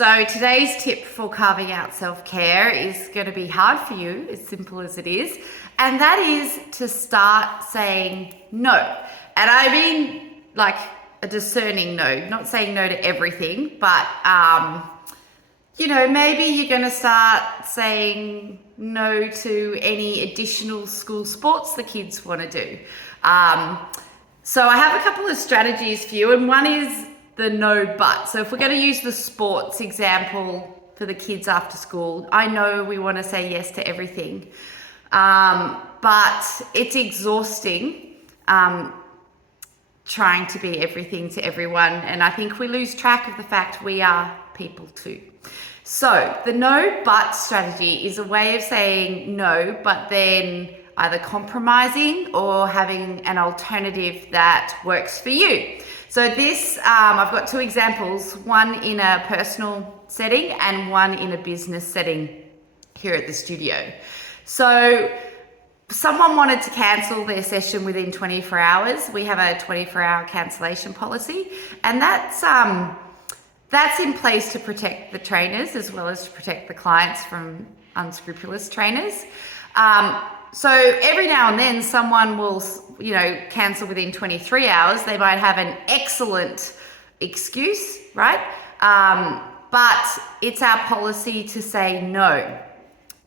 So today's tip for carving out self-care is going to be hard for you, as simple as it is, and that is to start saying no. And I mean like a discerning no, not saying no to everything, but maybe you're going to start saying no to any additional school sports the kids want to do. So I have a couple of strategies for you, and one is the no but. So if we're going to use the sports example for the kids after school, I know we want to say yes to everything, but it's exhausting trying to be everything to everyone, and I think we lose track of the fact we are people too. So the no but strategy is a way of saying no, but then either compromising or having an alternative that works for you. So this, I've got two examples, one in a personal setting and one in a business setting here at the studio. So someone wanted to cancel their session within 24 hours. We have a 24-hour cancellation policy, and that's in place to protect the trainers as well as to protect the clients from unscrupulous trainers. So every now and then someone will, cancel within 23 hours. They might have an excellent excuse, right? But it's our policy to say no.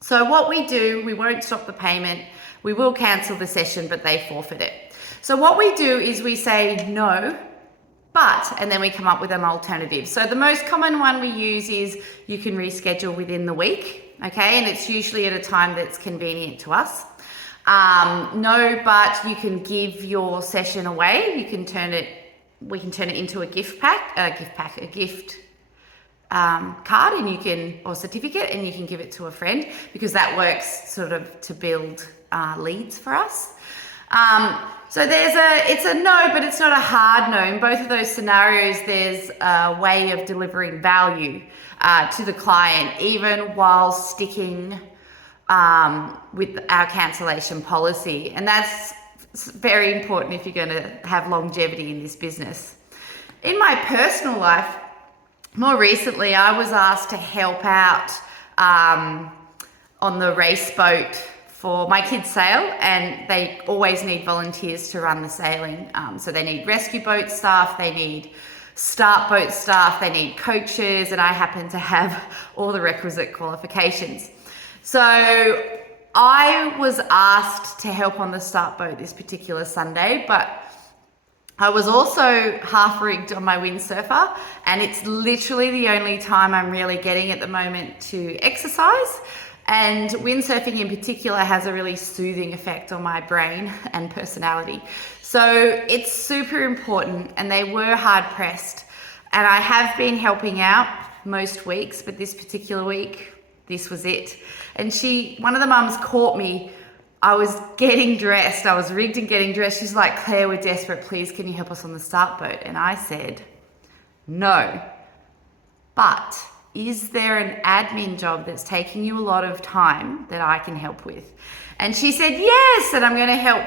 So what we do, we won't stop the payment. We will cancel the session, but they forfeit it. So what we do is we say no, but, and then we come up with an alternative. So the most common one we use is you can reschedule within the week, okay? And it's usually at a time that's convenient to us. No, but you can give your session away. We can turn it into a gift card, and or certificate, and you can give it to a friend, because that works sort of to build leads for us. So it's a no, but it's not a hard no. In both of those scenarios, there's a way of delivering value to the client, even while sticking with our cancellation policy. And that's very important if you're going to have longevity in this business. In my personal life, more recently, I was asked to help out on the race boat for my kids' sail, and they always need volunteers to run the sailing. So they need rescue boat staff, they need start boat staff, they need coaches, and I happen to have all the requisite qualifications. So I was asked to help on the start boat this particular Sunday, but I was also half rigged on my windsurfer, and it's literally the only time I'm really getting at the moment to exercise. And windsurfing in particular has a really soothing effect on my brain and personality. So it's super important, and they were hard pressed. And I have been helping out most weeks, but this particular week, this was it. And one of the mums caught me. I was getting dressed. I was rigged and getting dressed. She's like, "Claire, we're desperate. Please, can you help us on the start boat?" And I said, "No. But is there an admin job that's taking you a lot of time that I can help with?" And she said, "Yes, and I'm going to help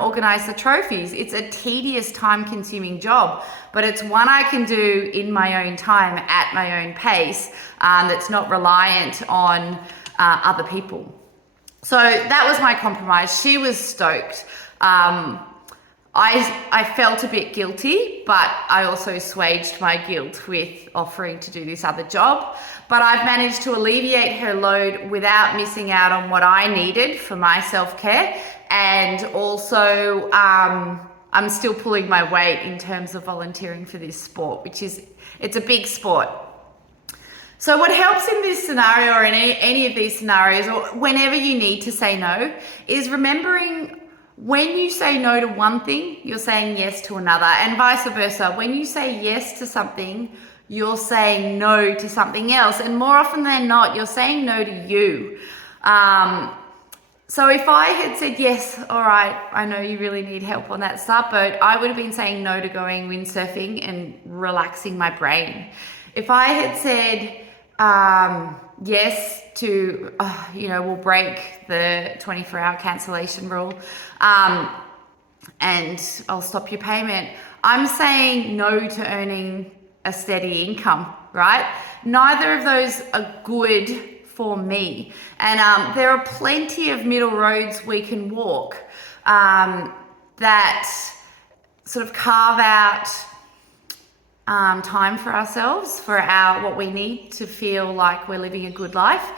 organize the trophies. It's a tedious, time-consuming job, but it's one I can do in my own time, at my own pace, that's not reliant on other people." So that was my compromise. She was stoked. I felt a bit guilty, but I also assuaged my guilt with offering to do this other job. But I've managed to alleviate her load without missing out on what I needed for my self-care. And also, I'm still pulling my weight in terms of volunteering for this sport, it's a big sport. So what helps in this scenario, or in any of these scenarios, or whenever you need to say no, is remembering when you say no to one thing, you're saying yes to another, and vice versa. When you say yes to something, you're saying no to something else, and more often than not, you're saying no to you. So if I had said, "Yes, all right, I know you really need help on that start boat," I would have been saying no to going windsurfing and relaxing my brain. If I had said yes to, we'll break the 24-hour cancellation rule, and I'll stop your payment, I'm saying no to earning a steady income, right? Neither of those are good for me. And there are plenty of middle roads we can walk that sort of carve out time for ourselves, for what we need to feel like we're living a good life.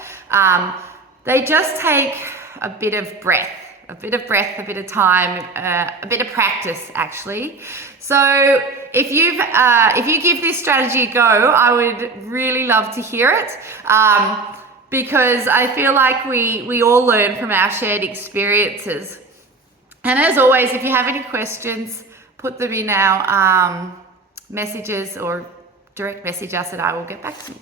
They just take a bit of breath, a bit of time, a bit of practice, actually. So if you give this strategy a go, I would really love to hear it. Because I feel like we all learn from our shared experiences. And as always, if you have any questions, put them in our messages or direct message us and I will get back to you.